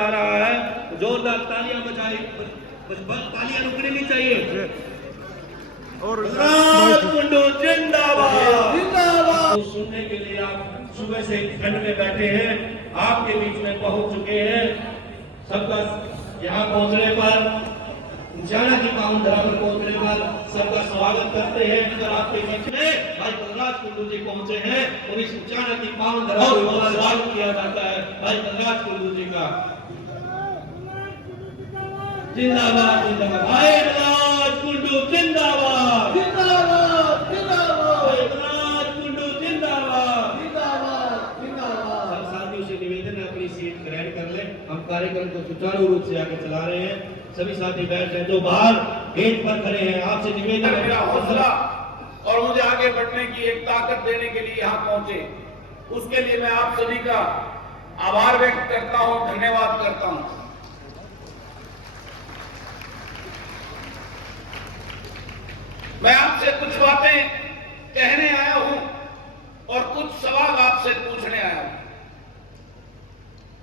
आ रहा है, जोरदार तालियां बजाई, तालियां रुकनी नहीं चाहिए। और कुंडू जिंदाबाद जिंदाबाद। सुनने के लिए आप सुबह से ठंड में बैठे हैं, आपके बीच में पहुंच चुके हैं। सबका यहाँ पहुंचने पर, उचाना की पावन धरा पर पहुंचने पर सबका स्वागत करते हैं। अगर आपके बीच में भाई बलराज कुंडू जी पहुंचे हैं और इस उचाना की पावन धरा पर स्वागत किया जाता है भाई बलराज कुंडू जी का। जिंदाबाद जिंदाबाद भाई बलराज कुंडू जिंदाबाद जिंदाबाद जिंदाबाद भाई बलराज कुंडू जिंदाबाद जिंदाबाद जिंदाबाद। सब साथियों से निवेदन है अपनी सीट ग्रहण कर ले, हम कार्यक्रम को सुचारू रूप से आगे चला रहे हैं। सभी साथी बैठ जाए, जो बाहर गेट पर खड़े हैं आपसे निवेदन है, मेरा हौसला और मुझे आगे बढ़ने की एक ताकत देने के लिए यहाँ पहुंचे, उसके लिए मैं आप सभी का आभार व्यक्त करता हूं, धन्यवाद करता हूं। मैं आपसे कुछ बातें कहने आया हूं और कुछ सवाल आपसे पूछने आया हूं।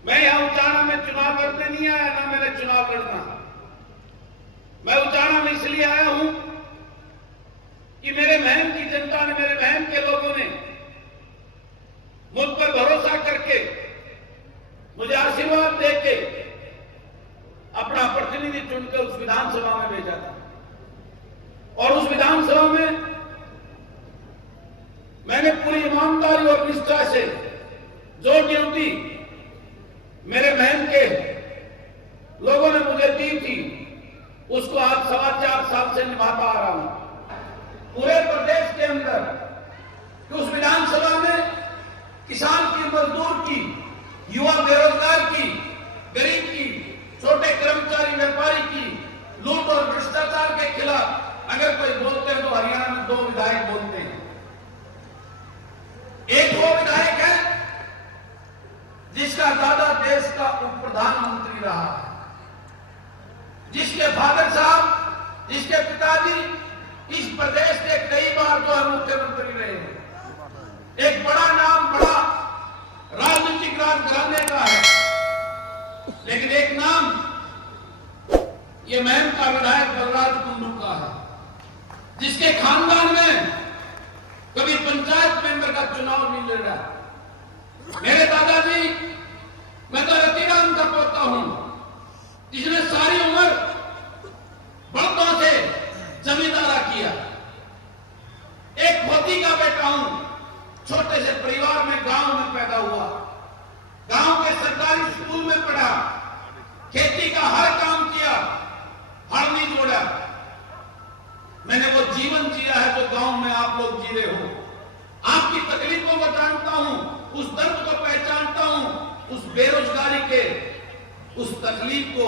मैं यहां उचाना में चुनाव लड़ने नहीं आया, ना मैंने चुनाव लड़ना। मैं उचाना में इसलिए आया हूं कि मेरे महम की जनता ने, मेरे महम के लोगों ने मुझ पर भरोसा करके मुझे आशीर्वाद देके अपना प्रतिनिधि चुनकर उस विधानसभा में भेजा था। और उस विधानसभा में मैंने पूरी ईमानदारी और निष्ठा से जो ड्यूटी मेरे महम के लोगों ने मुझे दी थी, उसको आज 4.25 साल से निभाता आ रहा हूं। पूरे प्रदेश के अंदर उस विधानसभा में किसान की, मजदूर की, युवा बेरोजगार की, गरीब की, छोटे कर्मचारी व्यापारी की लूट और भ्रष्टाचार के खिलाफ अगर कोई बोलते हैं तो हरियाणा में 2 विधायक बोलते हैं। एक वो विधायक है जिसका दादा देश का उप प्रधानमंत्री रहा है, जिसके फादर साहब, जिसके पिताजी इस प्रदेश के कई बार जो है मुख्यमंत्री रहे हैं। एक बड़ा नाम, बड़ा राजनीतिक राजघराने का है, लेकिन एक नाम ये महम का विधायक बलराज कुंडू का है, जिसके खानदान में कभी पंचायत मेंबर का चुनाव नहीं लड़ा। मेरे दादाजी, मैं तो रतिराम का पोता हूं, जिसने सारी उम्र बड़ों से जमींदारा किया। एक खोती का बेटा हूं, छोटे से परिवार में गांव में पैदा हुआ, गांव के सरकारी स्कूल में पढ़ा, खेती का हर काम किया, हल नहीं जोड़ा। मैंने वो जीवन जिया है जो गांव में आप लोग जी रहे हो। आपकी तकलीफों को जानता हूं, उस दर्द को पहचानता हूं, उस बेरोजगारी के उस तकलीफ को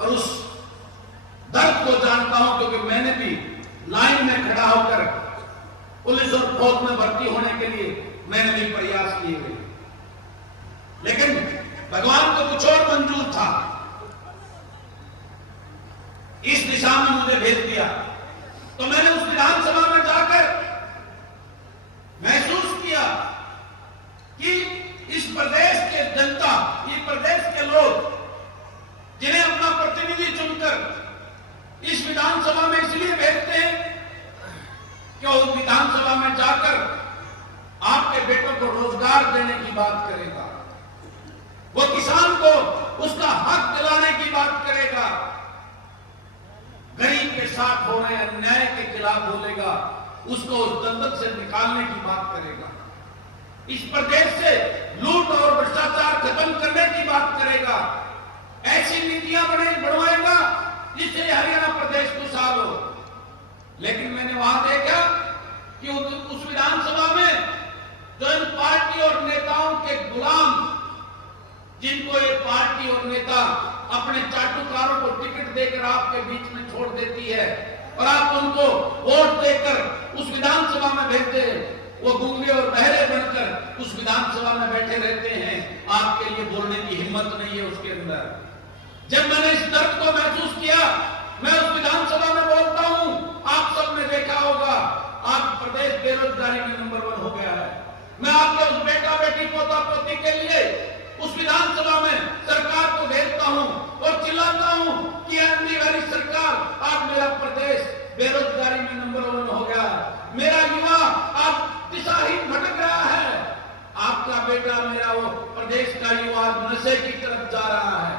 और उस दर्द को जानता हूं, क्योंकि मैंने भी लाइन में खड़ा होकर पुलिस और फौज में भर्ती होने के लिए मैंने भी प्रयास किए हुए। लेकिन भगवान को कुछ और मंजूर था, इस दिशा में मुझे भेज दिया। तो मैंने उस विधानसभा में जाकर महसूस किया कि इस प्रदेश के जनता, इस प्रदेश के लोग जिन्हें अपना प्रतिनिधि चुनकर इस विधानसभा में इसलिए भेजते हैं कि उस विधानसभा में जाकर आपके बेटों को रोजगार देने की बात करेगा, वो किसान को उसका हक दिलाने की बात करेगा, गरीब के साथ हो रहे अन्याय के खिलाफ बोलेगा, उसको उस दलदल से निकालने की बात करेगा, इस प्रदेश से लूट और भ्रष्टाचार खत्म करने की बात करेगा, ऐसी नीतियां बढ़वाएगा जिससे हरियाणा प्रदेश खुशहाल हो। लेकिन मैंने वहां देखा कि उस विधानसभा में जो इन पार्टी और नेताओं के गुलाम, जिनको ये पार्टी और नेता अपने चाटुकारों को टिकट देकर आपके बीच में छोड़ देती है और आप उनको वोट देकर उस विधानसभा में भेजते हैं, वो गूंगे और बहरे बनकर उस विधानसभा में बैठे रहते हैं, आपके लिए बोलने की हिम्मत नहीं है उसके अंदर। जब मैंने इस दर्द को महसूस किया, मैं उस विधानसभा में बोलता हूं, आप सबने देखा होगा आज प्रदेश बेरोजगारी में नंबर 1 हो गया है। मैं आपके उस बेटा बेटी पोता पोती के लिए उस विधानसभा में सरकार को भेजता बेरोजगारी में नंबर 1 हो गया। मेरा युवा आज दिशाहीन भटक रहा है। आपका बेटा, मेरा वो प्रदेश का युवा नशे की तरफ जा रहा है,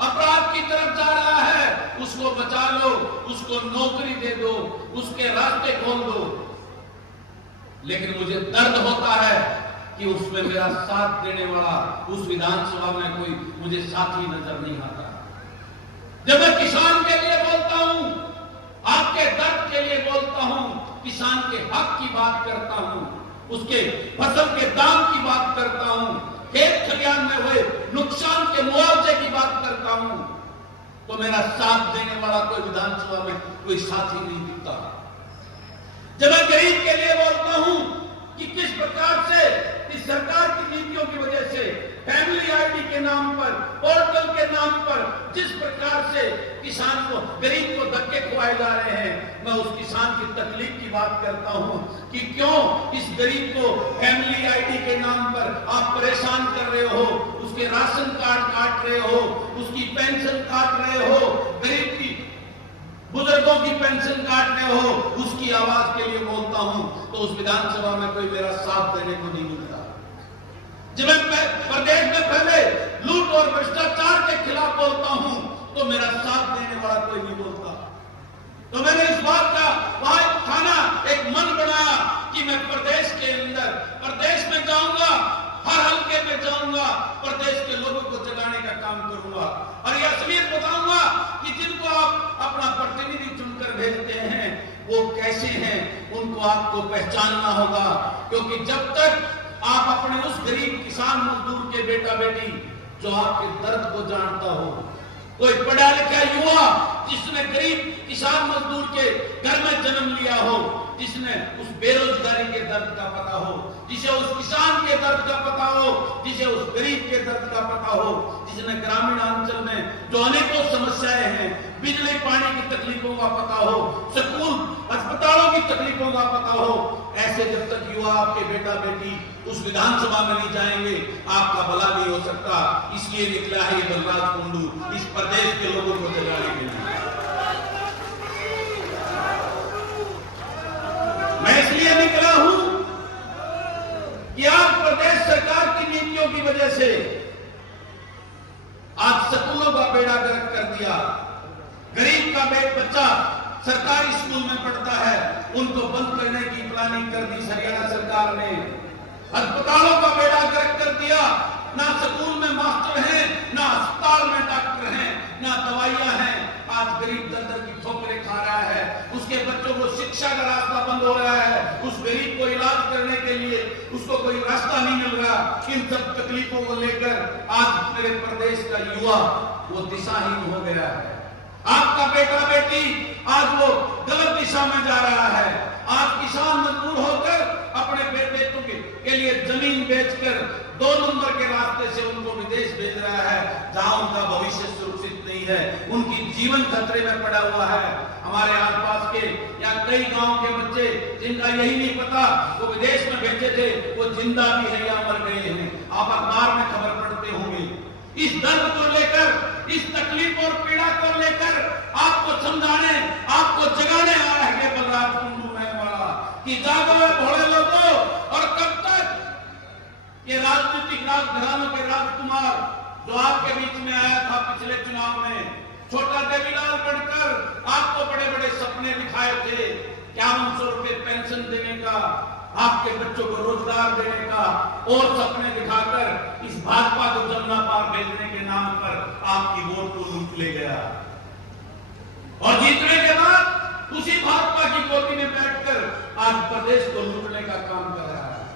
अपराध की तरफ जा रहा है। उसको बचा लो, उसको नौकरी दे दो, उसके रास्ते खोल दो। लेकिन मुझे दर्द होता है कि उसमें मेरा साथ देने वाला उस विधानसभा में कोई मुझे साथी नजर नहीं आता। जब मैं किसान के लिए बोलता हूं, आपके दर्द के लिए बोलता हूं, किसान के हक की बात करता हूं, उसके फसल के दाम की बात करता हूं, खेत खलियान में हुए नुकसान के मुआवजे की बात करता हूं, तो मेरा साथ देने वाला कोई विधानसभा में कोई साथी नहीं दिखता। जब मैं गरीब के लिए बोलता हूं कि किस प्रकार से इस सरकार की नीतियों की वजह से फैमिली आईडी के नाम पर, पोर्टल के नाम पर जिस प्रकार से किसान को, गरीब को धक्के खुआए जा रहे हैं, मैं उस किसान की तकलीफ की बात करता हूं कि क्यों इस गरीब को फैमिली आईडी के नाम पर आप परेशान कर रहे हो, उसके राशन कार्ड काट रहे हो, उसकी पेंशन काट रहे हो, गरीब की, बुजुर्गों की पेंशन काट रहे हो। उसकी आवाज के लिए बोलता हूं तो उस विधानसभा में कोई मेरा साथ देने को नहीं मिलता। जब मैं प्रदेश में फैले लूट और भ्रष्टाचार के खिलाफ बोलता हूं तो मेरा साथ देने वाला कोई नहीं बोलता। तो मैंने इस बात का वहां थाना एक मन बनाया कि मैं प्रदेश के अंदर, प्रदेश में जाऊंगा, हर हल्के में जाऊंगा, प्रदेश के लोगों को जगाने का काम करूंगा और यह असलियत बताऊंगा कि जिनको आप अपना प्रतिनिधि चुनकर भेजते हैं वो कैसे हैं, उनको आपको पहचानना होगा। क्योंकि जब तक आप अपने उस गरीब किसान मजदूर के बेटा बेटी जो आपके दर्द को जानता हो, कोई पढ़ा लिखा युवा जिसने गरीब किसान मजदूर के घर में जन्म लिया हो, जिसने उस बेरोजगारी के दर्द का पता हो, जिसे उस किसान के दर्द का पता हो, जिसे उस गरीब के दर्द का पता हो, जिसने ग्रामीण अंचल में जो अनेकों समस्याएं हैं, बिजली पानी की तकलीफों का पता हो, स्कूल अस्पतालों की तकलीफों का पता हो, ऐसे जब तक युवा आपके बेटा बेटी उस विधानसभा में नहीं जाएंगे आपका भला नहीं हो सकता। इसलिए निकला है ये बलराज कुंडू इस प्रदेश के लोगों को जगाने के लिए। मैं इसलिए निकला हूं कि आज प्रदेश सरकार की नीतियों की वजह से आज स्कूलों का बेड़ा गर्क कर दिया। गरीब का बच्चा सरकारी स्कूल में पढ़ता है, उनको बंद करने की प्लानिंग कर दी हरियाणा सरकार ने। अस्पतालों का बेड़ा गर्क कर दिया, ना स्कूल में मास्टर हैं, ना अस्पताल में डॉक्टर हैं, ना दवाइयां हैं। आज गरीब दर दर की ठोकरें खा रहा है, उसके बच्चों को शिक्षा का रास्ता बंद हो रहा है, उस गरीब को इलाज करने के लिए उसको कोई रास्ता नहीं मिल रहा। इन सब तकलीफों को लेकर आज मेरे प्रदेश का युवा वो दिशाहीन हो गया है। आपका बेटा बेटी आज वो गलत दिशा में जा रहा है। आज किसान मजबूर होकर अपने बेटों के लिए जमीन बेचकर 2 नंबर के रास्ते से उनको विदेश भेज रहा है, जहां उनका भविष्य सुरक्षित नहीं है, उनकी जीवन खतरे में पड़ा हुआ है। हमारे आसपास के या कई गांव के बच्चे जिनका यही नहीं पता वो विदेश में भेजे थे, वो जिंदा भी है या मर गए हैं। आप अखबार में खबर पढ़ते होंगे। इस दर्द को लेकर, इस तकलीफ और पीड़ा को लेकर आपको समझाने, आपको जगाने आया है बलराज कुंडू वाला कि जागो भोले लोगों। और कब तक ये राजनीतिक राजघरानों के राजकुमार जो आपके बीच में आया था पिछले चुनाव में, छोटा देवीलाल बनकर आपको बड़े बड़े सपने दिखाए थे, 5100 रुपए पेंशन देने का, आपके बच्चों को रोजगार देने का, और सपने दिखाकर इस भाजपा को जमुना पार भेजने के नाम पर आपकी वोट को लूट ले गया। और जीतने के बाद उसी भाजपा की गोदी में बैठकर आज प्रदेश को लूटने का काम कर रहा है।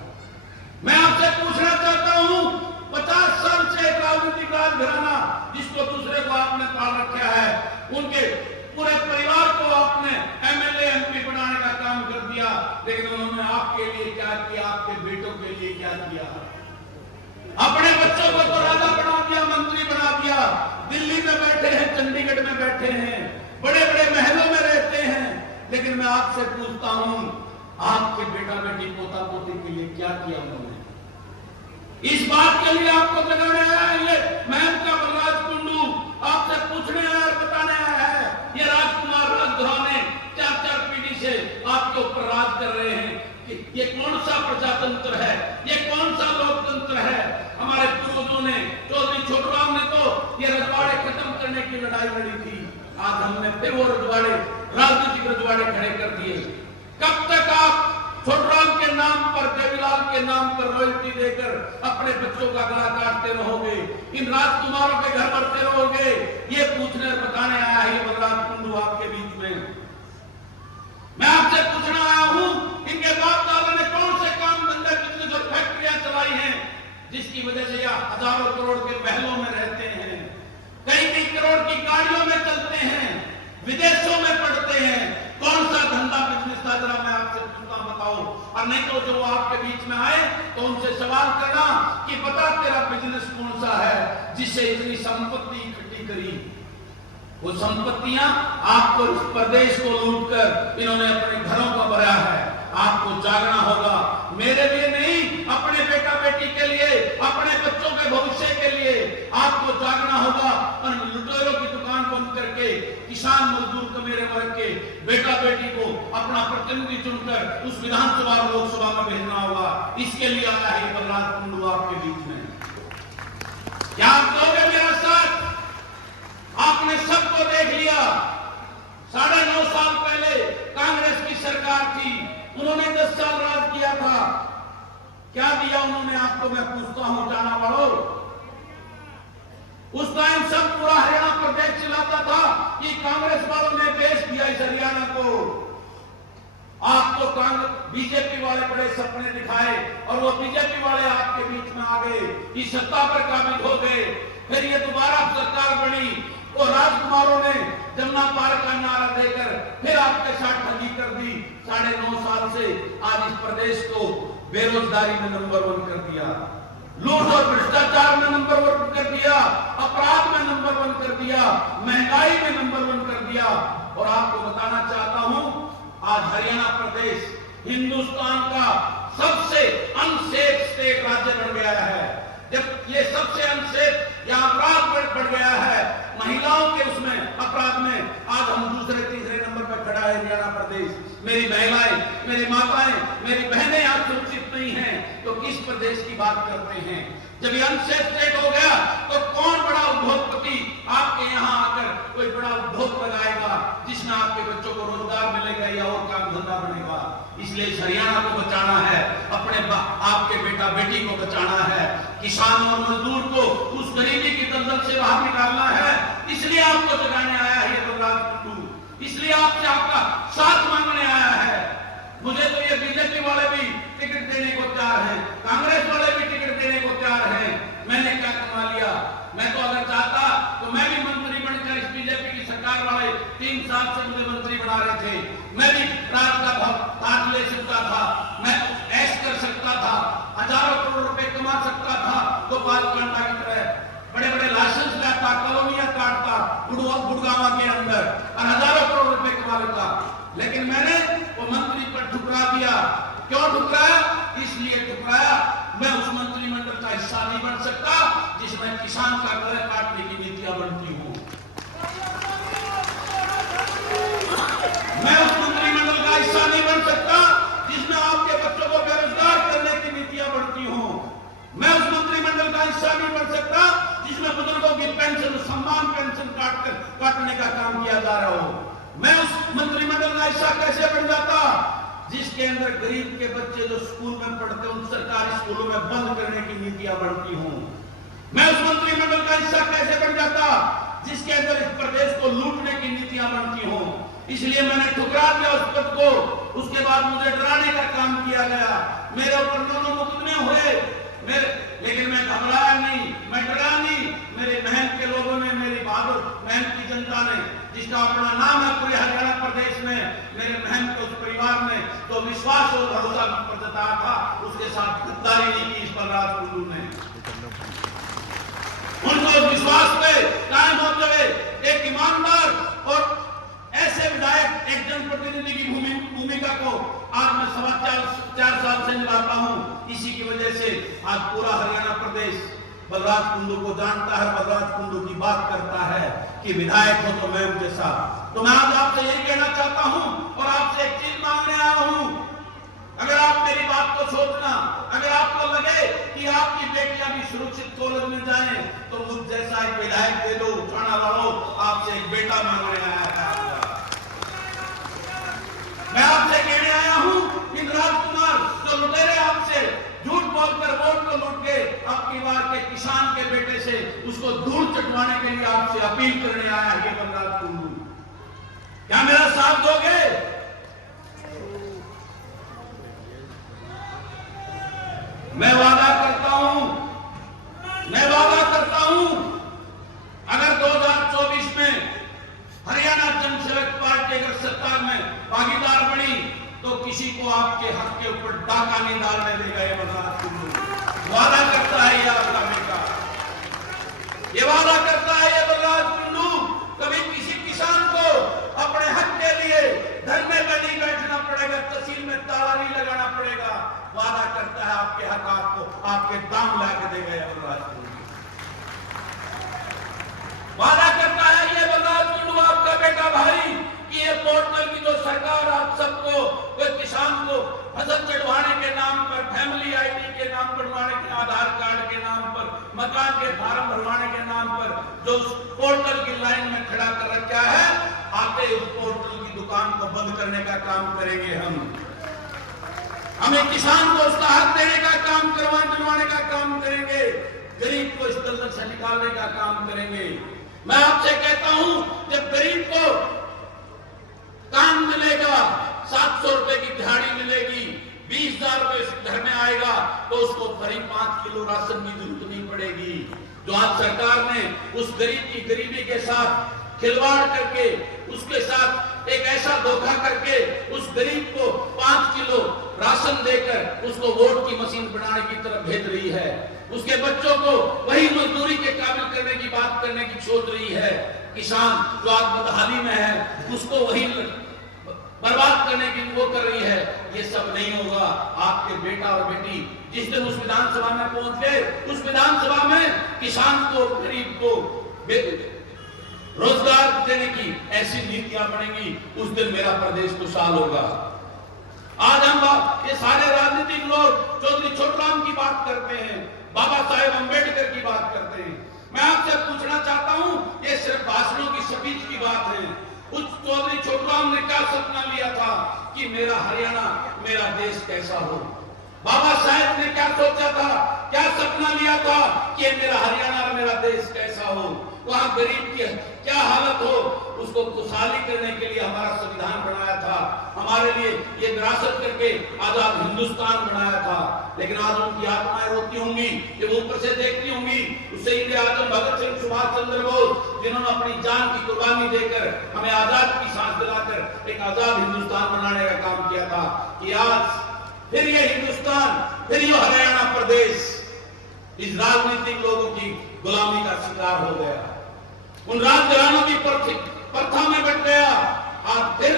मैं आपसे पूछना चाहता हूं, 50 साल से एक राजनीतिक राजघराना जिसको दूसरे को आपने पाल रखा है, उनके पूरे परिवार को आपने एमएलए एमपी बनाने का काम कर दिया, लेकिन उन्होंने आपके लिए क्या किया, आपके बेटों के लिए क्या किया? अपने बच्चों को तो राजा बना दिया, मंत्री बना दिया, दिल्ली में बैठे हैं, चंडीगढ़ में बैठे हैं, बड़े बड़े महलों में रहते हैं। लेकिन मैं आपसे पूछता हूं, आपके बेटा बेटी पोता पोती के लिए क्या किया उन्होंने? इस बात के लिए आपको जगाने आया है ये महल का बलराज कुंडू, आपसे पूछने आया और बताने आया है। ये राजकुमार राजघराने 4-4 लड़ी थी, आज हमने फिर वो रजवाड़े, राजनीतिक रजवाड़े खड़े कर दिए। कब तक आप छोटराम के नाम पर, देवीलाल के नाम पर रॉयल्टी देकर अपने बच्चों का गला काटते रहोगे, इन राजकुमारों के घर बढ़ते रहोगे? ये पूछने और बताने आया है ये बलराज कुंडू आपके बीच में। मैं आपसे पूछना आया हूं, इनके बाप दादा ने कौन से काम धंधे, बिजनेस और फैक्ट्रियां चलाई हैं जिसकी वजह से यह हजारों करोड़ के महलों में रहते हैं, कई करोड़ की गाड़ियों में चलते हैं, विदेशों में पढ़ते हैं? कौन सा धंधा बिजनेस था, जरा मैं आपसे पूछता हूं, बताओ। और नहीं तो जो आपके बीच में आए तो उनसे सवाल करना कि बता तेरा बिजनेस कौन सा है जिससे इतनी संपत्ति इकट्ठी करी। वो संपत्तियां आपको इस प्रदेश को लूटकर इन्होंने अपने घरों का भरा है। आपको जागना होगा, मेरे लिए नहीं, अपने बेटा बेटी के लिए, अपने बच्चों के भविष्य के लिए आपको जागना होगा। और लुटेरों की दुकान बंद करके किसान मजदूर को, मेरे वर्ग के बेटा बेटी को अपना प्रतिनिधि चुनकर उस विधानसभा और लोकसभा में भेजना होगा। इसके लिए आया है बलराज कुंडू आपके बीच में। क्या आप दोगे मेरा साथ? आपने सबको देख लिया। 9.5 साल पहले कांग्रेस की सरकार थी, उन्होंने 10 साल राज किया था। क्या दिया उन्होंने आपको? मैं पूछता हूं, जाना पड़ो। उस टाइम सब पूरा हरियाणा प्रदेश चलाता था कि कांग्रेस वालों ने बेच दिया इस हरियाणा को। आप तो बीजेपी वाले बड़े सपने दिखाए और वो बीजेपी वाले आपके बीच में आ गए, इस सत्ता पर काबिज हो गए। फिर ये दोबारा सरकार बनी, वो राजकुमारों ने जमुना पार का नारा देकर फिर आपके साथ ठगी कर दी। 9.5 साल से आज इस प्रदेश को बेरोजगारी में नंबर 1 कर दिया, लूट और भ्रष्टाचार में नंबर 1 कर दिया, अपराध में नंबर 1 कर दिया, महंगाई में नंबर 1 कर दिया। और आपको बताना चाहता हूं, आज हरियाणा प्रदेश हिंदुस्तान का सबसे अनसेफ स्टेट राज्य बन गया है। जब ये सबसे अनसेफ या अपराध बढ़ गया है, महिलाओं के उसमें अपराध में आज हम दूसरे तीसरे नंबर पर खड़ा है हरियाणा प्रदेश। मेरी महिलाएं, मेरी माताएं, मेरी बहनें आज सुरक्षित नहीं हैं, तो किस प्रदेश की बात करते हैं? जब ये अनसेफ स्टेट हो गया तो कौन बड़ा उद्योगपति आपके यहाँ आकर कोई बड़ा उद्योग लगाएगा जिसमें आपके बच्चों को रोजगार मिलेगा या और काम धंधा बनेगा? इसलिए इस हरियाणा को बचाना है, अपने आपके बेटा बेटी को बचाना है, किसान और मजदूर को उस गरीबी की दलदल से बाहर निकालना है। इसलिए आपको जगाने आया है ये बलराज कुंडू, इसलिए आपसे आपका साथ मांगने आया है। मुझे तो ये बीजेपी वाले भी टिकट देने को तैयार हैं, कांग्रेस वाले भी टिकट देने को तैयार हैं। मैंने क्या कमा लिया? मैं तो अगर चाहता तो मैं भी मंत्री बनकर, इस बीजेपी की सरकार वाले 3 साल से मुझे मंत्री बना रहे थे, मैं भी रात का भाग ले सकता था, मैं ऐश कर सकता था, हजारों करोड़ रुपए कमा सकता था, गोपाल कांडा की तरह बड़े बड़े लाइसेंस लेता, कॉलोनियां काटता गुड़गांव के अंदर और हजारों करोड़ रुपए कमा लेता। लेकिन मैंने वो मंत्री पर ठुकरा दिया। क्यों ठुकराया? इसलिए ठुकराया, मैं उस मंत्रिमंडल का हिस्सा नहीं बन सकता जिसमें किसान का गला काटने की नीतियां बनती हूं। मैं उस मंत्रिमंडल का हिस्सा नहीं बन सकता जिसमें आपके बच्चों को बेरोजगार करने की नीतियां बनती हूं। मैं उस मंत्रिमंडल का हिस्सा नहीं बन सकता जिसमें बुजुर्गों की पेंशन, सम्मान पेंशन काटने का काम किया जा रहा हो। मैं उस मंत्रिमंडल का हिस्सा कैसे बन जाता जिसके अंदर गरीब के बच्चे जो स्कूल में पढ़ते हैं उन सरकारी स्कूलों में बंद करने की नीतियां बनती हूं। मैं उस मंत्रिमंडल का हिस्सा कैसे बन जाता जिसके अंदर इस प्रदेश को लूटने की नीतियां बनती हों। इसलिए मैंने ठुकरा दिया उस पद को। उसके बाद मुझे डराने का काम किया गया, मेरे ऊपर दोनों मुकदमे हुए, लेकिन मैं घबराया नहीं, मैं डरा नहीं। मेरे महल के लोगों ने, मेरी बहादुर महल की जनता ने, जिसका अपना नाम है पूरे हरियाणा प्रदेश में, मेरे महल के उस परिवार ने तो विश्वास और भरोसा जताया था, उसके साथ गद्दारी नहीं की इस बलराज कुंडू ने। उनको विश्वास पे कायम होते हुए एक ईमानदार और ऐसे विधायक, एक जनप्रतिनिधि की भूमिका को आज मैं 4.25 साल से निभाता हूं। इसी की वजह से आज पूरा हरियाणा प्रदेश बलराज कुंडू को जानता है, बलराज कुंडू की बात करता है कि विधायक हो तो मैं उनके साथ। तो मैं आज आपसे यही कहना चाहता हूं और आपसे एक चीज मांगने आया हूं। अगर आप मेरी बात को सोचना, अगर आपको लगे कि आपकी बेटियां भी सुरक्षित कॉलेज में जाएं, तो मुझ जैसा एक विधायक दे दो, उठाना वालों, आप आपसे एक बेटा मांगने आया था। मैं आपसे कहने आया हूं, इन राजकुमार जो लुटेरे आपसे झूठ बोलकर वोट को लूट के अपनी बार के किसान के बेटे से उसको धूल चटवाने के लिए आपसे अपील करने आया है कि बलराज कुंडू, क्या मेरा साथ दोगे? मैं वादा करता हूं अगर 2024 में हरियाणा जनसेवक पार्टी अगर सरकार में भागीदार बनी तो किसी को आपके हक के ऊपर डाका नहीं डालने देगा ये बलराज कुंडू। वादा करता है ये आपका बेटा, ये वादा करता है ये बलराज कुंडू। कभी किसी किसान को अपने हक के लिए धरने पर नहीं बैठना पड़ेगा, तहसील में ताला नहीं लगाना पड़ेगा। वादा करता है आपके हक आपको आपके दाम ला के देगा ये बलराज कुंडू। वादा करता है ये बलराज कुंडू आपका बेटा भाई कि ये पोर्टल की जो सरकार आप सबको कोई किसान को फसल चढ़वाने के नाम पर, फैमिली आईडी के नाम पर बनवाने के, आधार कार्ड के नाम पर, मकान के फार्म भरवाने के नाम पर जो पोर्टल की लाइन में खड़ा कर रखा है, आते उस पोर्टल की दुकान को बंद करने का काम करेंगे हमें किसान को उसका हक देने का काम दिलवाने का काम करेंगे, गरीब को इस दलदल से निकालने का काम करेंगे। मैं आपसे कहता हूं, जब गरीब को काम मिलेगा, 700 रुपए की दिहाड़ी मिलेगी, 20,000 रुपए घर में आएगा तो उसको करीब 5 किलो राशन की जरूरत नहीं पड़ेगी। जो आज सरकार ने उस गरीब की गरीबी के साथ खिलवाड़ करके, उसके साथ एक ऐसा धोखा करके उस गरीब को 5 किलो राशन देकर उसको वोट की मशीन बनाने की तरफ भेज रही है, उसके बच्चों को वही मजदूरी के काबिल करने की बात करने की सोच रही है। किसान जो आज बदहाली में है उसको वही बर्बाद करने की वो कर रही है। ये सब नहीं होगा। आपके बेटा और बेटी जिस दिन उस विधानसभा में पहुंच गए, उस विधानसभा में किसान को, गरीब को रोजगार देने की ऐसी नीतियां बनेंगी, उस दिन मेरा प्रदेश खुशहाल होगा। आज हम ये सारे राजनीतिक लोग चौधरी छोटूराम की बात करते हैं, बाबा साहेब अंबेडकर की बात करते हैं। मैं आपसे पूछना चाहता हूं, ये सिर्फ भाषणों की स्पीच की बात है। उस चौधरी छोटूराम ने क्या सपना लिया था कि मेरा हरियाणा, मेरा देश कैसा हो? बाबा साहेब ने क्या सोचा था, क्या सपना लिया था कि मेरा हरियाणा और मेरा देश कैसा हो, वहां गरीब की क्या हालत हो, उसको खुशहाली करने के लिए हमारा संविधान बनाया था, हमारे लिए ये विरासत करके आजाद हिंदुस्तान बनाया था। लेकिन आज उनकी आत्माएं रोती होंगी, ये वो ऊपर से देखती होंगी उस शहीद आजम भगत सिंह, सुभाष चंद्र बोस, जिन्होंने अपनी जान की कुर्बानी देकर हमें आजाद की सांस दिलाकर एक आजाद हिंदुस्तान बनाने का काम किया था, कि आज फिर ये हिंदुस्तान, फिर ये हरियाणा प्रदेश इस राजनीतिक लोगों की गुलामी का शिकार हो गया, उन राजघरानों की प्रथा में बैठ गया। आज फिर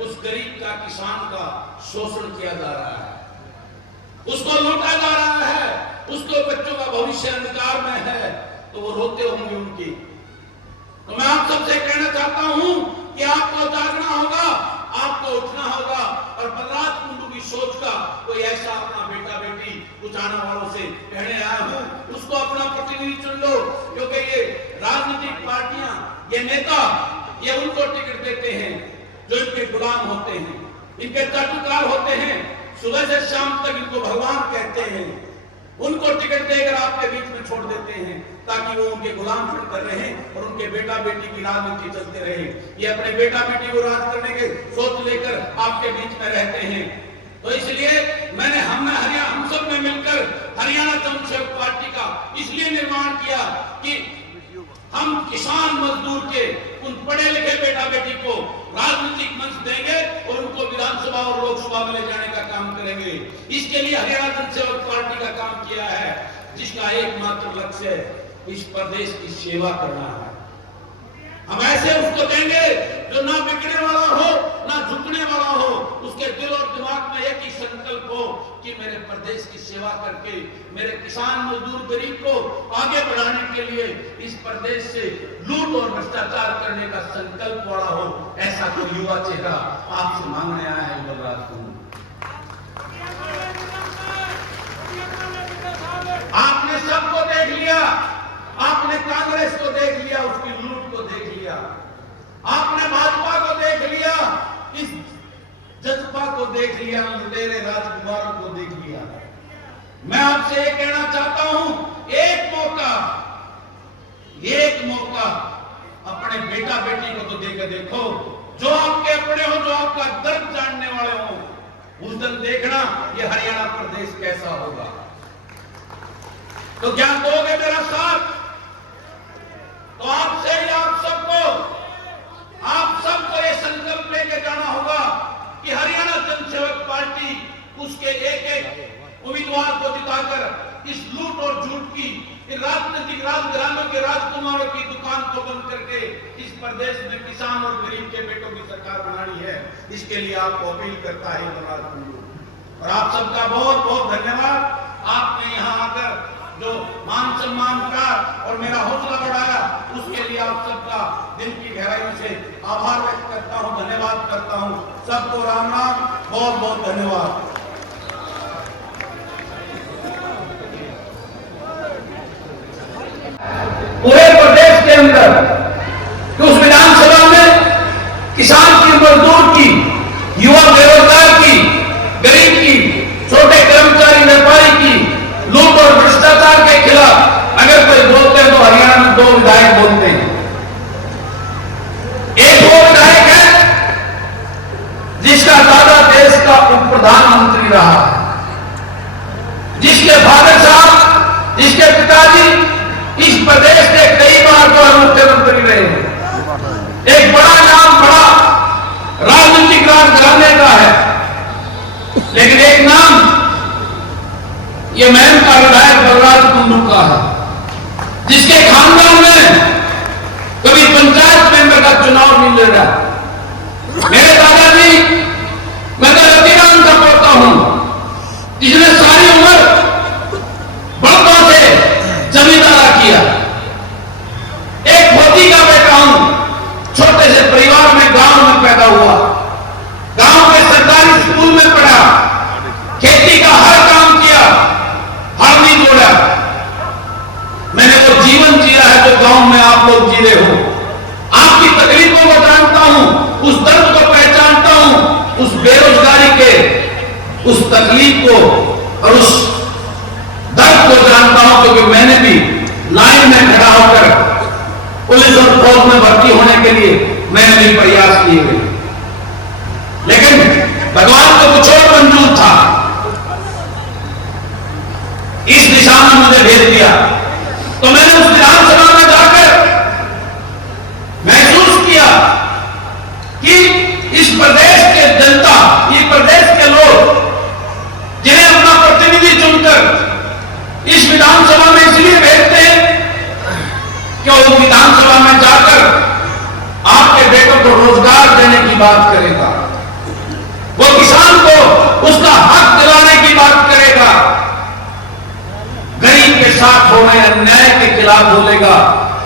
उस गरीब का, किसान का शोषण किया जा रहा है, उसको लूटा जा रहा है, उसको बच्चों का भविष्य अंधकार में है, तो वो रोते होंगे उनकी। तो मैं आप सबसे कहना चाहता हूं कि आपको जागना होगा, आपको उठना होगा और बलराज कुंडू की सोच का कोई ऐसा अपना बेटा बेटी कुछ आने वालों से कहने आया हूं, उसको अपना प्रतिनिधि चुन लो। क्योंकि ये राजनीतिक पार्टियां, ये नेता, ये उनको टिकट देते हैं जो इनके गुलाम होते हैं, इनके चाटुकार होते हैं, सुबह से शाम तक इनको भगवान कहते हैं, उनको टिकट देकर आपके बीच में छोड़ देते हैं ताकि वो उनके गुलाम बनकर रहे और उनके बेटा बेटी की राजनीति चलते रहे। ये अपने बेटा बेटी को राज करने के सोच लेकर आपके बीच में रहते हैं। तो इसलिए मैंने हम सब ने मिलकर हरियाणा जनसेवक पार्टी का इसलिए निर्माण किया कि हम किसान मजदूर के उन पढ़े लिखे बेटा बेटी को राजनीतिक मंच देंगे और उनको विधानसभा और लोकसभा में ले जाने का काम करेंगे। इसके लिए हरियाणा जनसेवक पार्टी का काम किया है, जिसका एकमात्र लक्ष्य इस प्रदेश की सेवा करना है। हम ऐसे उसको देंगे जो ना बिगड़ने वाला हो, ना झुकने वाला हो, उसके दिल और दिमाग में एक ही संकल्प हो कि मेरे प्रदेश की सेवा करके मेरे किसान मजदूर गरीब को आगे बढ़ाने के लिए इस प्रदेश से लूट और भ्रष्टाचार करने का संकल्प वाला हो। ऐसा कोई युवा चेहरा आपसे मांगने आया है बलराज कुंडू। आपने सबको देख लिया, आपने कांग्रेस को देख लिया, उसकी लूट को देख लिया, मैं आपसे ये कहना चाहता हूं, एक मौका अपने बेटा बेटी को तो देकर देखो, जो आपके अपने हो, जो आपका दर्द जानने वाले हो। उस दिन देखना ये हरियाणा प्रदेश कैसा होगा। तो क्या दोगे मेरा साथ? तो आपसे ही आप सबको ये संकल्प लेके जाना होगा कि हरियाणा जनसेवक पार्टी उसके एक उम्मीदवार को जिताकर इस लूट और झूठ की, राजनीतिक राजघरानों के राजकुमारों की दुकान को बंद करके इस प्रदेश में किसान और गरीब के बेटों की सरकार बनानी है। इसके लिए आपको अपील करता है युवराज कुंडू। और आप सबका बहुत बहुत धन्यवाद। आपने यहाँ आकर जो मान सम्मान का और मेरा हौसला बढ़ाया, उसके लिए आप सबका दिल की गहराइयों से आभार व्यक्त करता हूँ, धन्यवाद करता हूँ। सबको राम राम, बहुत बहुत धन्यवाद। पूरे प्रदेश के अंदर उस विधानसभा में किसान की, मजदूर की, युवा बेरोजगार की, गरीब की, छोटे कर्मचारी व्यापारी की लूट और भ्रष्टाचार के खिलाफ अगर कोई बोलते हैं तो हरियाणा में 2 विधायक बोलते हैं। एक वो विधायक है जिसका दादा देश का उप प्रधानमंत्री रहा, जिसके फादर साहब, जिसके पिताजी इस प्रदेश के कई बार मुख्यमंत्री रहे हैं। एक बड़ा नाम, बड़ा राजनीतिक राजघराने का है। लेकिन एक नाम ये मैन का विधायक बलराज कुंडू का है, जिसके खानदान में कभी पंचायत मेंबर का चुनाव नहीं लड़ा। मेरे दादाजी, मैं तो रतिराम का पोता हूं, जिसने सारी उम्र बड़ों से जमींदारा किया। एक खोती का बेटा हूं, छोटे से परिवार में गांव में पैदा हुआ, गांव के सरकारी स्कूल में पढ़ा, खेती का हर काम किया, हर नहीं जोड़ा। मैंने वो जीवन जिया है जो गांव में आप लोग जी रहे हो। आपकी तकलीफों को जानता हूं, उस दर्द को पहचानता हूं, उस बेरोजगारी के उस तकलीफ को और उस दर्द को जानता हूं, क्योंकि मैंने भी लाइन में खड़ा होकर पुलिस और फौज में भर्ती होने के लिए मैंने भी प्रयास किए हुए। लेकिन भगवान को कुछ और मंजूर था, इस दिशा में मुझे भेज दिया। तो मैंने उस विधानसभा में जाकर महसूस किया कि इस प्रदेश के जनता, इस प्रदेश के लोग जिन्हें अपना प्रतिनिधि चुनकर इस विधानसभा में इसलिए भेजते हैं कि वो विधानसभा में जाकर आपके बेटों को रोजगार देने की बात करेगा, वो किसान को उसका हक दिलाने की बात करेगा, गरीब के साथ हो रहे अन्याय के खिलाफ बोलेगा,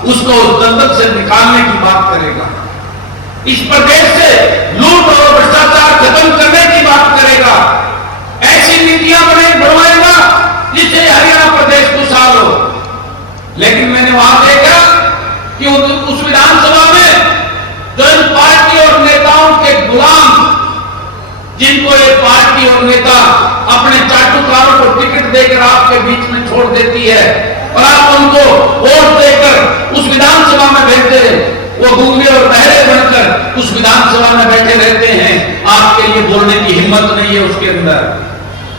उसको उस दलदल से निकालने की बात करेगा, इस प्रदेश से लूट और भ्रष्टाचार खत्म करने की बात करेगा, ऐसी नीतियां बनवाएगा जिससे हरियाणा प्रदेश खुशहाल हो। लेकिन मैंने वहां देखा कि उस विधानसभा में जो इन पार्टी और नेताओं के गुलाम, जिनको ये पार्टी और नेता अपने चाटुकारों को टिकट देकर आपके बीच में छोड़ देती है और आप उनको वोट देकर उस विधानसभा में भेजते हैं, वो गूंगे और बहरे बनकर उस विधानसभा में बैठे रहते हैं, आपके लिए बोलने की हिम्मत नहीं है उसके अंदर।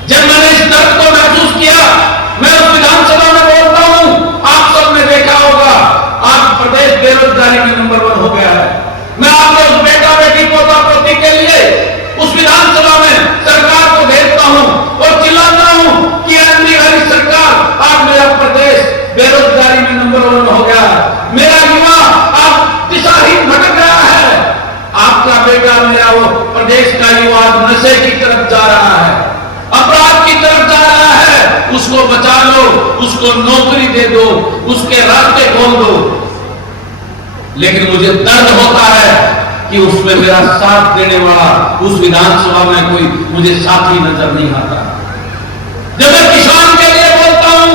जब मैंने इस दर्द को महसूस किया, मैं उस विधानसभा में बोलता हूं, आप सबने देखा होगा आज प्रदेश बेरोजगारी में नंबर 1 हो गया है। मैं आपके उस बेटा बेटी पोता पोती के लिए उस विधानसभा में सरकार को भेजता हूं और चिल्लाता हूं कि हमारी सरकार, आज मेरा प्रदेश बेरोजगारी में नंबर 1 हो गया है, मेरा युवा अब दिशाहीन भटक रहा है, आपका बेटा मेरा वो प्रदेश का युवा नशे की तरफ जा रहा है, अपराध की तरफ जा रहा है, उसको बचा लो, उसको नौकरी दे दो, उसके रास्ते खोल दो। लेकिन मुझे दर्द होता है कि उसमें मेरा साथ देने वाला उस विधानसभा में कोई मुझे साथी नजर नहीं आता। जब मैं किसान के लिए बोलता हूं,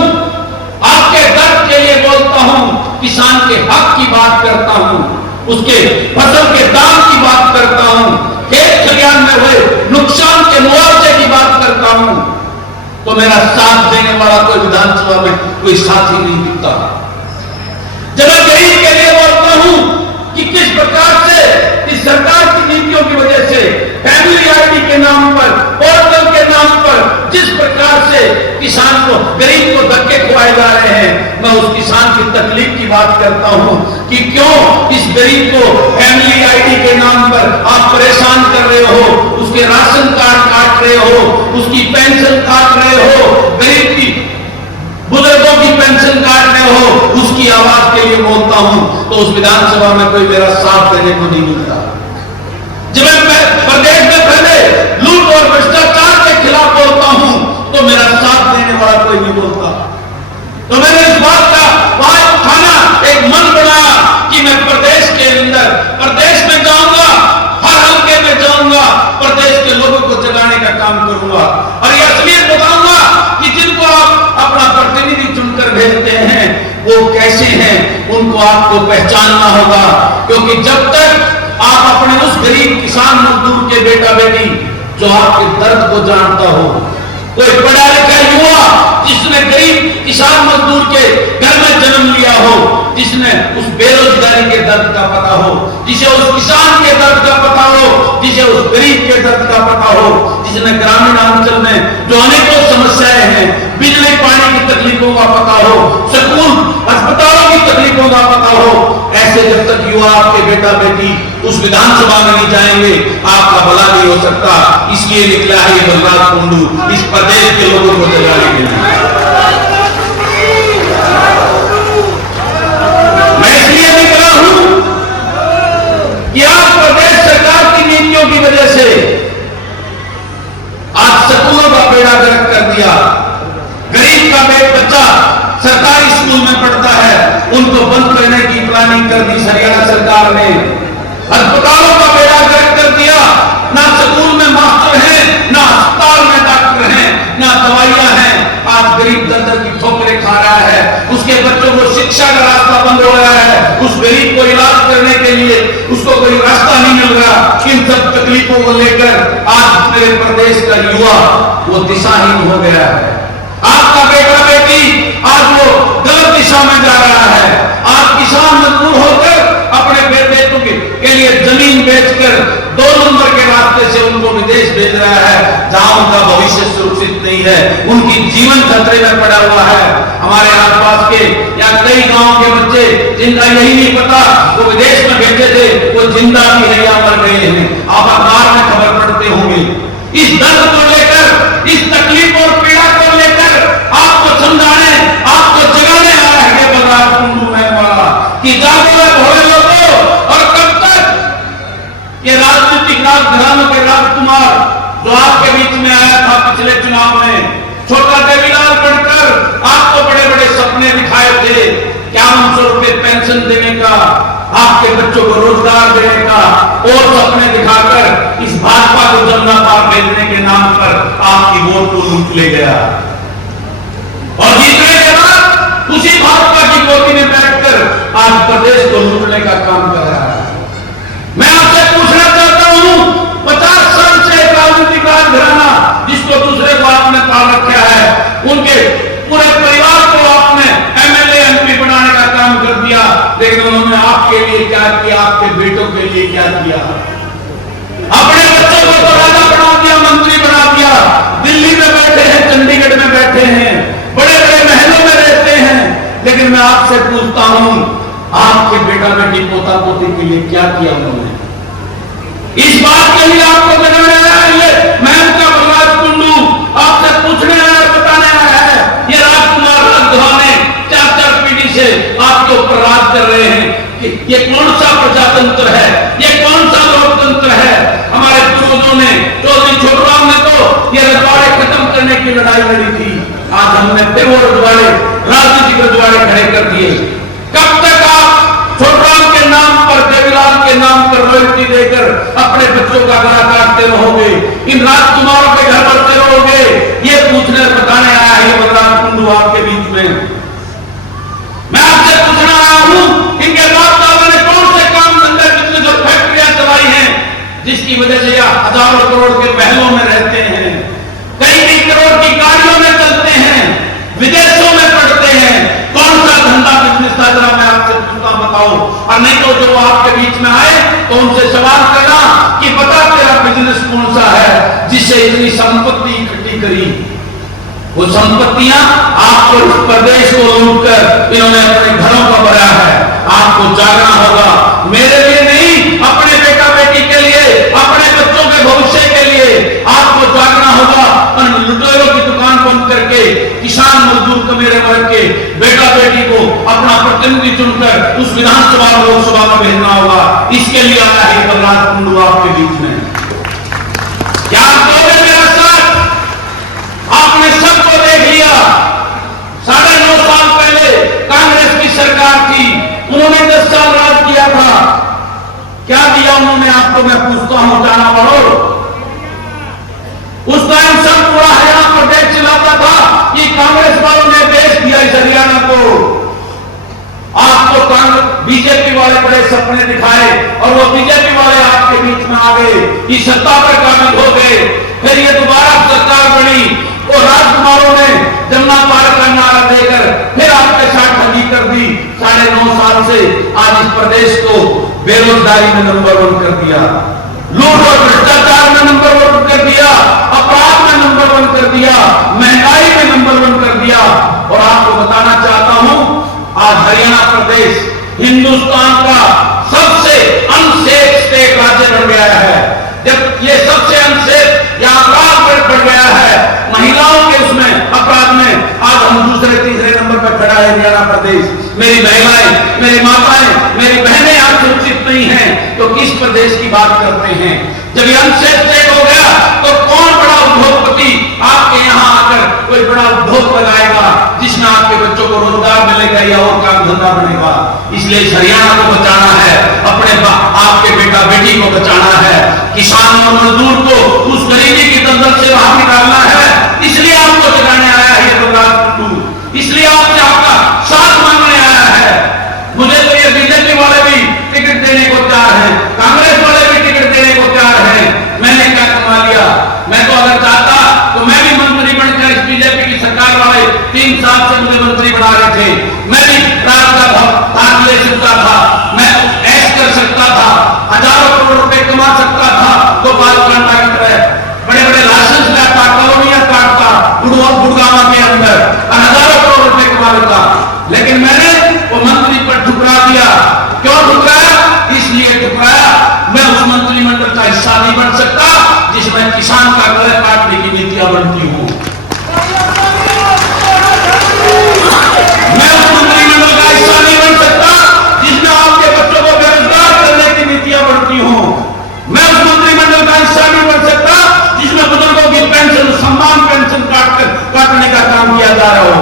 आपके दर्द के लिए बोलता हूं, किसान के हक की बात करता हूं, उसके फसल के दाम की बात करता हूं, खेत खलिहान में हुए नुकसान के मुआवजे की बात करता हूं, तो मेरा साथ देने वाला कोई विधानसभा में कोई साथी नहीं दिखता। जब मैं गरीब के लिए बोलता हूं कि किस प्रकार से इस सरकार की नीतियों की वजह से फैमिली आईडी के नाम पर, पोर्टल के नाम पर जिस प्रकार से किसान को, गरीब को धक्के खुआए जा रहे हैं, मैं उस किसान की तकलीफ की बात करता हूं कि क्यों इस गरीब को फैमिली आईडी के नाम पर आप परेशान कर रहे हो, उसके राशन कार्ड काट रहे हो, उसकी पेंशन काट रहे हो, गरीब की बुजुर्गों की पेंशन काट रहे हो, उसकी आवाज के लिए बोलता हूं तो उस विधानसभा में कोई मेरा साथ देने को नहीं मिलता। जब मैं प्रदेश में पहले लूट और भ्रष्टाचार के खिलाफ बोलता हूं तो मेरा साथ देने वाला कोई नहीं बोलता। तो मैंने इस बात का आवाज उठाना एक मन बनाया कि मैं प्रदेश के अंदर, प्रदेश में जाऊंगा, हर हल्के में जाऊंगा, प्रदेश के लोगों को जगाने का काम करूंगा और यह असलियत बताऊंगा कि जिनको आप अपना प्रतिनिधि चुनकर भेजते हैं वो कैसे हैं, उनको आपको पहचानना होगा। क्योंकि जब तक आप अपने उस गरीब किसान मजदूर के बेटा बेटी जो आपके दर्द को जानता हो, कोई पढ़ा लिखा युवा जिसने गरीब किसान मजदूर के घर में जन्म लिया हो, जिसने उस बेरोजगारी के दर्द का पता हो, जिसे उस किसान के दर्द का पता हो, जिसे उस गरीब के दर्द का पता हो, जिसने ग्रामीण अंचल में जो अनेकों समस्याएं हैं, बिजली पानी की तकलीफों का पता हो, स्कूल अस्पतालों की तकलीफों का पता हो, ऐसे जब तक युवा आपके बेटा बेटी उस विधानसभा में नहीं जाएंगे आपका भला नहीं हो सकता। इसलिए निकला है ये बलराज कुंडू इस प्रदेश के लोगों को जगाने के लिए। मैं इसलिए निकला हूं कि आज प्रदेश सरकार की नीतियों की वजह से आज स्कूलों का बेड़ा गर्क कर दिया। गरीब का बच्चा सरकारी स्कूल में पढ़ता है, उनको बंद करने की प्लानिंग कर दी हरियाणा सरकार ने। अस्पतालों का बेड़ा गर्क कर दिया, ना स्कूल में मास्टर हैं, ना अस्पताल में डॉक्टर हैं, ना दवाइयां हैं। आज गरीब दर की ठोकरें खा रहा है, उसके बच्चों को शिक्षा का रास्ता बंद हो रहा है, उस गरीब को इलाज करने के लिए उसको कोई रास्ता नहीं मिल रहा। इन सब तकलीफों को लेकर आज मेरे प्रदेश का युवा वो दिशाहीन हो गया है। आपका बेटा बेटी आज वो गलत दिशा में जा रहा है। आज किसान मजबूर होकर अपने बेटों के लिए जमीन बेचकर 2 नंबर के रास्ते से उनको विदेश भेज रहा है, जहां उनका भविष्य सुरक्षित नहीं है, उनकी जीवन खतरे में पड़ा हुआ है। हमारे आसपास के या कई गांव के बच्चे जिनका यही नहीं पता वो विदेश में भेजे थे, वो जिंदा भी है या मर गए हैं। आप अखबार में खबर पढ़ते होंगे। इस दर्द को लेकर, इस तकलीफ और पीड़ा को लेकर आपको समझाने, आपको जगाने आया है बलराज कुंडू में वाला कि जागो भोले लोगों। और कब तक ये राजनीतिक राजघरानों के राजकुमार जो आपके बीच में आया था पिछले चुनाव में, छोटा देवीलाल बनकर आपको बड़े बड़े सपने दिखाए थे, 5100 रुपए पेंशन देने का, आपके बच्चों को रोजगार देने का, और सपने दिखाकर इस भाजपा को जमुना पार भेजने के नाम पर आपकी वोट को लूट ले गया। और जीतने के बाद उसी भाजपा की गोदी में बैठकर आज प्रदेश को लूटने का काम कर रहा है। मैं आपसे पूछना चाहता हूं, 50 साल से राजनीतिक राजघराना जिसको दूसरे को आपने पाल रखा है, उनके पूरे परिवार को आपने एमएलए एमपी बनाने का काम कर दिया, लेकिन उन्होंने आपके लिए क्या किया, आपके बेटों के लिए क्या किया? अपने बच्चों को तो राजा बना दिया, मंत्री बना दिया, दिल्ली में बैठे हैं, चंडीगढ़ में बैठे हैं, बड़े बड़े महलों में रहते हैं। लेकिन मैं आपसे पूछता हूं, आपके बेटा बेटी पोता पोती के लिए क्या किया उन्होंने? इस बात के लिए आपको बताने आया है, मैं उनका बलराज कुंडू आपसे पूछने आया, बताने आया है। ये राजकुमार राजघराने 4-4 पीढ़ी से आपके ऊपर राज कर रहे हैं कि ये कौन सा प्रजातंत्र है, ये कौन सा लोकतंत्र है? हमारे पूर्वजों ने, चौधरी छोटूराम ने तो ये रजवाड़े खत्म करने की लड़ाई लड़ी थी। आज हमने वो रजवाड़े, राजनीतिक रजवाड़े खड़े कर दिए। कब तक आप छोटूराम के नाम पर, देवीलाल के नाम पर रॉयल्टी देकर अपने बच्चों का गला काटते रहोगे, इन राजकुमारों के घर बढ़ते रहोगे? ये पूछने बताने आया है ये बलराज कुंडू आपके बीच में। मैं आपसे पूछना आया हूं, इनके बाप दादा ने कौन से काम धंधे बिजनेस और फैक्ट्रियां चलाई हैं जिसकी वजह से यह हजारों करोड़ के महलों में रहते हैं, कई करोड़ की गाड़ियों में चलते और नहीं तो जो आपके बीच में आए तो उनसे सवाल करना कि बता तेरा बिजनेस कौन सा है जिससे इतनी संपत्ति इकट्ठी करी। वो संपत्तियां आपको इस प्रदेश को लूटकर इन्होंने अपने घरों का बनाया है। आपको जागना होगा, मेरे लिए नहीं, अपने बेटा बेटी के लिए, अपने बच्चों के भविष्य के लिए आपको जागना होगा। और लुटेरों की दुकान बंद करके किसान मजदूर कमेरे वर्ग के बेटा बेटी को अपना प्रतिनिधि चुनकर उस विधानसभा और लोकसभा में भेजना होगा। इसके लिए आया है बलराज कुंडू आपके बीच में। क्या आप कहोगे मेरा साथ? आपने सबको देख लिया। 9.5 साल पहले कांग्रेस की सरकार थी, उन्होंने 10 साल राज किया था। क्या दिया उन्होंने आपको? मैं पूछता हूं, जाना बढ़ो। उस टाइम सब पूरा हरियाणा प्रदेश चलाता था कि कांग्रेस वालों ने देश दिया इस हरियाणा को। आपको बीजेपी वाले बड़े सपने दिखाए और वो बीजेपी वाले आपके बीच में आ गए, कि सत्ता पर काबिज हो गए। फिर ये दोबारा सरकार बनी और राजकुमारों ने जमुना पार का नारा देकर फिर आपके साथ ठगी कर दी। 9.5 साल से आज इस प्रदेश को बेरोजगारी में नंबर 1 कर दिया, लूट और भ्रष्टाचार में नंबर 1 कर दिया, अपराध में नंबर 1 कर दिया, महंगाई में नंबर 1 कर दिया। और आपको बताना चाहता हूं, आज हरियाणा प्रदेश हिंदुस्तान का सबसे अनसेफ स्टेट राज्य बन गया है। जब ये सबसे अनसेफ या अपराध बढ़ गया है, महिलाओं के उसमें अपराध में आज हम दूसरे तीसरे नंबर पर खड़ा है हरियाणा प्रदेश। मेरी महिलाएं, मेरी माताएं, मेरी बहनें आज सुरक्षित नहीं हैं, तो किस प्रदेश की बात करते हैं? जब ये अनसेफ स्टेट हो गया तो कौन बड़ा उद्योगपति आपके यहाँ आकर कोई बड़ा उद्योग लगाएगा जिसमें आपके बच्चों को रोजगार मिलेगा या और काम धंधा बनेगा? इसलिए इस हरियाणा को बचाना है, अपने आपके बेटा बेटी को बचाना है, किसान और मजदूर को उस गरीबी की दलदल से बाहर निकालना है। इसलिए आपको जगाने आया है बलराज कुंडू, इसलिए आपसे आपका साथ मांगने आया है। मुझे तो ये बीजेपी वाले भी टिकट देने को तैयार है, कांग्रेस वाले भी टिकट देने को तैयार है। मैंने क्या कमा लिया? मैं तो अगर चाहता तो मैं भी मंत्री बनकर इस बीजेपी की सरकार वाले 3 साल से मुझे मंत्री बना रहे थे, मैं भी रात का भाग ले सकता था, मैं ऐश कर सकता था, हजारों करोड़ रुपए कमा सकता था। तो बात करना की तरह बड़े बड़े लाइसेंस काटता, कॉलोनियां काटता गुड़गांव के अंदर और हजारों करोड़ रुपए कमा लेता। लेकिन मैंने वो मंत्री पर ठुकरा दिया। क्यों ठुकराया? इसलिए ठुकराया मैं उस मंत्रिमंडल का हिस्सा नहीं बन सकता जिसमें किसान का गले काटने की नीतियां बनती हूं। मैं उस मंत्रिमंडल का हिस्सा नहीं बन सकता जिसमें आपके बच्चों को बेरोजगार करने की नीतियां बनती हूं। मैं उस मंत्रिमंडल का हिस्सा नहीं बन सकता जिसमें बुजुर्गों की पेंशन, सम्मान पेंशन काटने का काम किया जा रहा हो।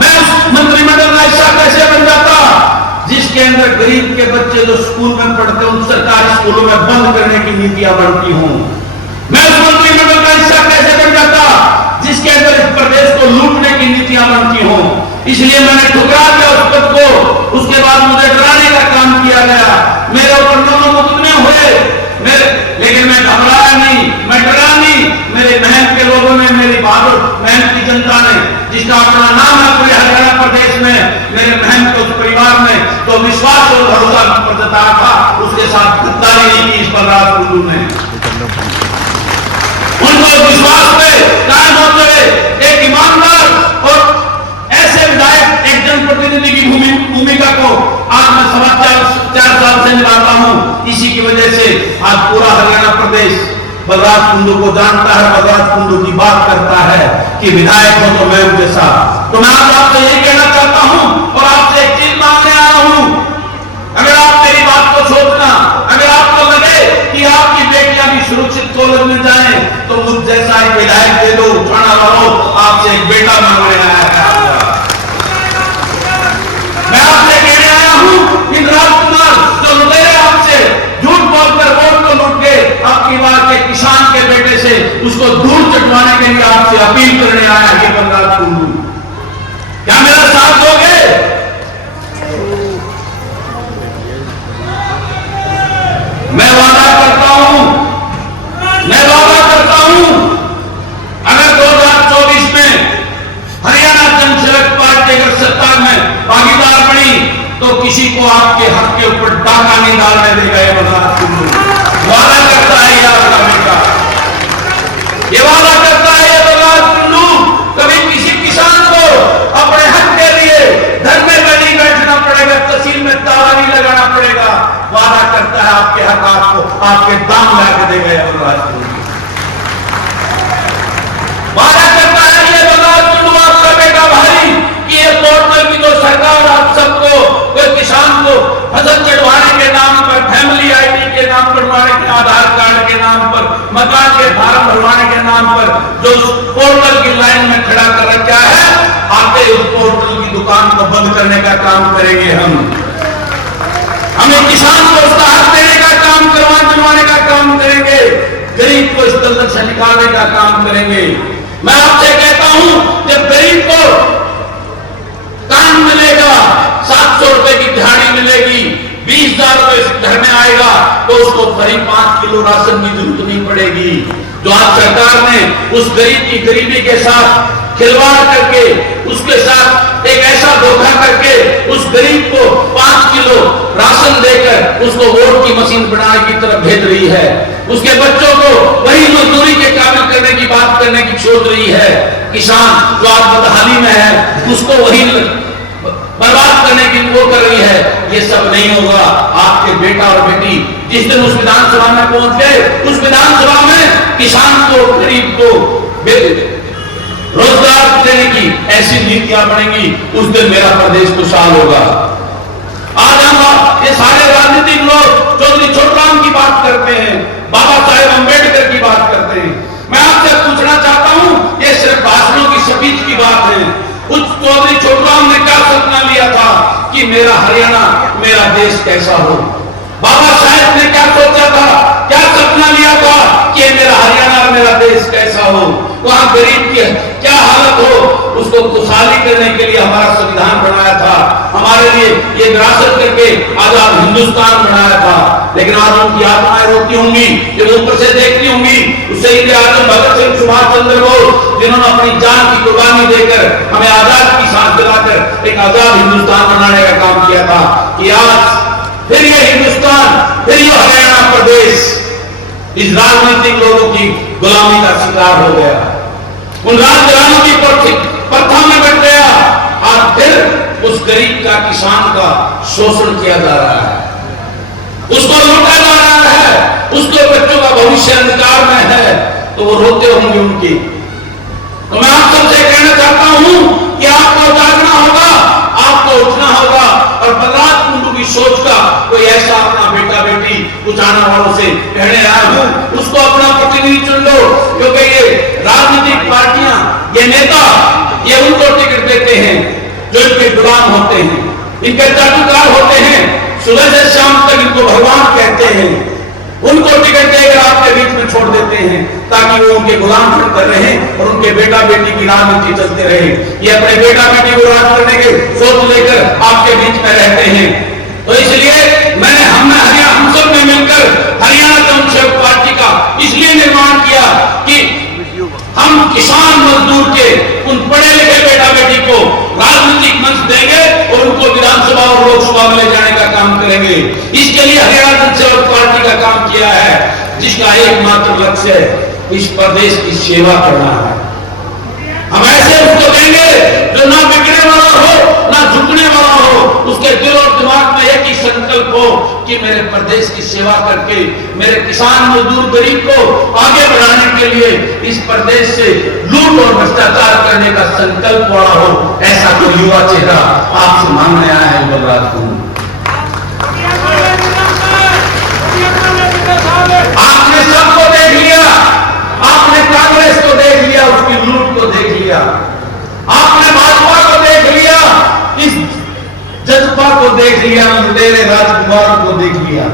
मैं उस मंत्रिमंडल का हिस्सा कैसे बन जाता जिसके अंदर गरीब के बच्चे जो स्कूल में पढ़ते हैं उन सरकारी स्कूलों में बंद करने की नीतियां बनती हूं। मैं उस मंत्रिमंडल का हिस्सा कैसे बन जाता जिसके अंदर इस प्रदेश को लूटने की नीतियां बनती हों। इसलिए मैंने ठुकरा दिया उस पद को। उसके बाद मुझे डराने का काम किया गया, मेरे ऊपर 9 मुकदमे हुए, लेकिन मैं घबराया नहीं, मैं डरा नहीं। मेरे महल के लोगों ने, मेरी बहादुर महल की जनता ने, जिसका अपना नाम है पूरे हरियाणा प्रदेश में, मेरे महल के उस परिवार में तो विश्वास और भरोसा जताया था, उसके साथ गद्दारी नहीं की इस बलराज कुंडू ने। उनको विश्वास पे कायम होते हुए एक ईमानदार और ऐसे विधायक, एक जनप्रतिनिधि की भूमिका को आज मैं 4.25 साल से निभाता हूं। इसी की वजह से आज पूरा हरियाणा प्रदेश बलराज कुंडू को जानता है, बलराज कुंडू की बात करता है कि विधायक हो तो मैं उनके साथ। तो मैं आपसे यही कहना चाहता हूं और आपसे एक चीज मांगने आया हूं। अगर आप मेरी बात को सोचना, अगर आपको लगे कि आपकी बेटियां भी सुरक्षित कॉलेज में जाएं, तो मुझ जैसा एक विधायक दे दो, उठाना वालों, आपसे एक बेटा मांगने आया है। मैं आपसे कहने आया हूं, इन राजकुमार जो लुटेरे आपसे झूठ बोलकर वोट को लूट के आपकी बात के किसान के बेटे से उसको दूर चटवाने के लिए आपसे अपील करने आया है बलराज कुंडू। क्या मेरा साथ दोगे? मैं वादा करता हूं, अगर 2024 में हरियाणा जनसेवक पार्टी अगर सत्ता में भागीदार बनी तो किसी को आपके हक के ऊपर पाकिस्तानी डालने देगा ये बर्दाश्त कुल्लू। वादा करता है ये आपका बेटा, ये वादा करता है ये बर्दाश्त कुल्लू। कभी किसी किसान को अपने हक के लिए घर में नहीं बैठना पड़ेगा, तहसील में ताला नहीं लगाना पड़ेगा। वादा करता है आपके हक आपको आपके दाम ला के देगा ये बर्दाश्त कुल्लू। वादा करता है ये बर्दाश्त कुल्लू आपका बेटा भाई कि ये पोर्टल की जो सरकार आप सबको, कोई किसान को फसल चढ़वाने के नाम पर, फैमिली आईडी के नाम पर, आधार कार्ड के नाम पर, मकान के फार्म भरवाने के नाम पर जो पोर्टल की लाइन में खड़ा कर रखा है, आके उस पोर्टल की दुकान को बंद करने का काम करेंगे हम। हमें किसान को उसका हक देने का काम, करवाने का काम करेंगे, गरीब को इस दलदल से निकालने का काम करेंगे। मैं आपसे कहता हूं जब गरीब को काम मिलेगा, 700 रुपए की दिहाड़ी मिलेगी, 20,000 रुपए घर में आएगा, तो उसको करीब 5 किलो राशन की जरूरत नहीं पड़ेगी। जो आज सरकार ने उस गरीब की गरीबी के साथ खिलवाड़ करके, उसके साथ एक ऐसा धोखा करके उस गरीब को 5 किलो राशन देकर उसको वोट की मशीन बनाने की तरफ भेज रही है। उसके बच्चों को वही मजदूरी के काबिल करने की बात करने की सोच रही है। किसान जो आज बदहाली में है उसको वही बर्बाद करने की वो कर रही है। ये सब नहीं होगा। आपके बेटा और बेटी जिस दिन उस विधानसभा में पहुंच गए, उस विधानसभा में किसान को, गरीब को रोजगार देने की ऐसी नीतियां बनेंगी, उस दिन मेरा प्रदेश खुशहाल होगा। आज हम ये सारे राजनीतिक लोग चौधरी छोटराम की बात करते हैं, बाबा साहेब अंबेडकर की बात करते हैं। मैं आपसे पूछना चाहता हूं, ये सिर्फ भाषणों की स्पीच की बात है। उस चौधरी छोटराम ने क्या सपना लिया था कि मेरा हरियाणा, मेरा देश कैसा हो। बाबा साहेब ने क्या सोचा था, क्या सपना लिया था कि मेरा हरियाणा और मेरा देश कैसा हो, वहां गरीब की क्या हालत हो, उसको खुशहाली करने के लिए हमारा संविधान बनाया था, हमारे लिए ये विरासत करके आजाद हिंदुस्तान बनाया था। लेकिन आज उनकी आत्माएं रोती होंगी, जब ऊपर से देखती होंगी उस शहीद आजम भगत सिंह, सुभाष चंद्र बोस, जिन्होंने अपनी जान की कुर्बानी देकर हमें आजाद की सांस दिलाकर एक आजाद हिंदुस्तान बनाने का काम किया था, कि आज फिर ये हिंदुस्तान, फिर ये हरियाणा प्रदेश इस राजनीतिक लोगों की गुलामी का शिकार हो गया, उन राजघरानों की प्रथा में बैठ गया। आज फिर उस गरीब का, किसान का शोषण किया जा रहा है, उसको लूटा जा रहा है, उसके बच्चों का भविष्य अंधकार में है, तो वो रोते होंगे उनकी। तो मैं आप सबसे कहना चाहता हूं कि आपको जागना होगा, आपको उठना होगा और बर्दाश्त कुंडू की सोच का कोई ऐसा अपना बेटा बेटी कुछ आने वालों से कहने आया हूं, उसको अपना प्रतिनिधि चुन लो। क्योंकि ये राजनीतिक पार्टियां, ये नेता, ये उनको टिकट देते हैं जो इनके गुलाम होते हैं, इनके चाटुकार होते हैं, सुबह से शाम तक इनको भगवान कहते हैं, उनको टिकट देकर आपके बीच में छोड़ देते हैं ताकि वो उनके गुलाम बनकर रहे और उनके बेटा बेटी की राजनीति चलते रहे। ये अपने बेटा बेटी को राज करने के सोच लेकर आपके बीच में रहते हैं। तो इसलिए मैंने हम सब ने मिलकर हरियाणा जनसेवक पार्टी का इसलिए निर्माण किया कि हम किसान मजदूर के उन पढ़े लिखे बेटा बेटी को राजनीतिक मंच देंगे और उनको विधानसभा और लोकसभा में ले जाने का काम करेंगे। इसके लिए हरियाणा जनसेवक पार्टी का काम किया है, जिसका एकमात्र लक्ष्य है इस प्रदेश की सेवा करना है। हम ऐसे उसको देंगे जो ना बिगड़ने वाला हो, ना झुकने वाला हो, उसके दिल और दिमाग में एक ही संकल्प हो कि मेरे प्रदेश की सेवा करके मेरे किसान मजदूर गरीब को आगे बढ़ाने के लिए इस प्रदेश से लूट और भ्रष्टाचार करने का संकल्प वाला हो। ऐसा कोई युवा चेहरा आपसे मांगने आया है बलराज को। आपने सबको देख लिया, आपने कांग्रेस को देख लिया, उसकी लूट को देख लिया, आपने भाजपा को देख लिया, इस जज्बा को देख लिया, तेरे राजकुमार को देख लिया।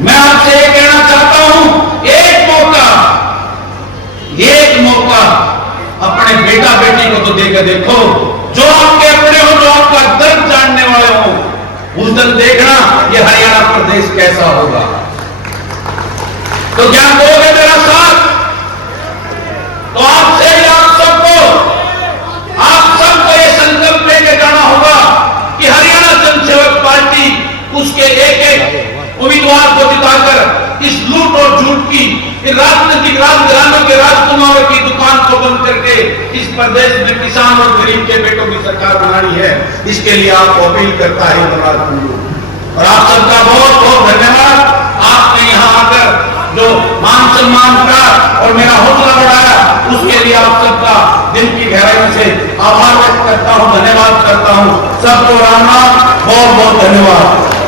मैं आपसे ये कहना चाहता हूं, एक मौका अपने बेटा बेटी को तो देकर देखो, जो आपके अपने हो, जो आपका दर्द जानने वाले हो, उस दिन देखना ये हरियाणा प्रदेश कैसा होगा। तो क्या दोगे मेरा साथ? तो आपसे आप सबको ये संकल्प लेके जाना होगा कि हरियाणा जनसेवक पार्टी उसके एक एक उम्मीदवार को जिताकर इस लूट और झूठ की, इन राजनीतिक राजघरानों के राजकुमारों की दुकान को बंद करके इस प्रदेश में किसान और गरीब के बेटों की सरकार बनानी है। इसके लिए आपको अपील करता है युवराज कुंडू, और आप सबका बहुत बहुत धन्यवाद। आपने यहाँ आकर जो मान सम्मान का और मेरा हौसला बढ़ाया, उसके लिए आप सबका दिल की गहराई से आभार व्यक्त करता हूँ, धन्यवाद करता हूँ। सबको राम राम, बहुत बहुत धन्यवाद।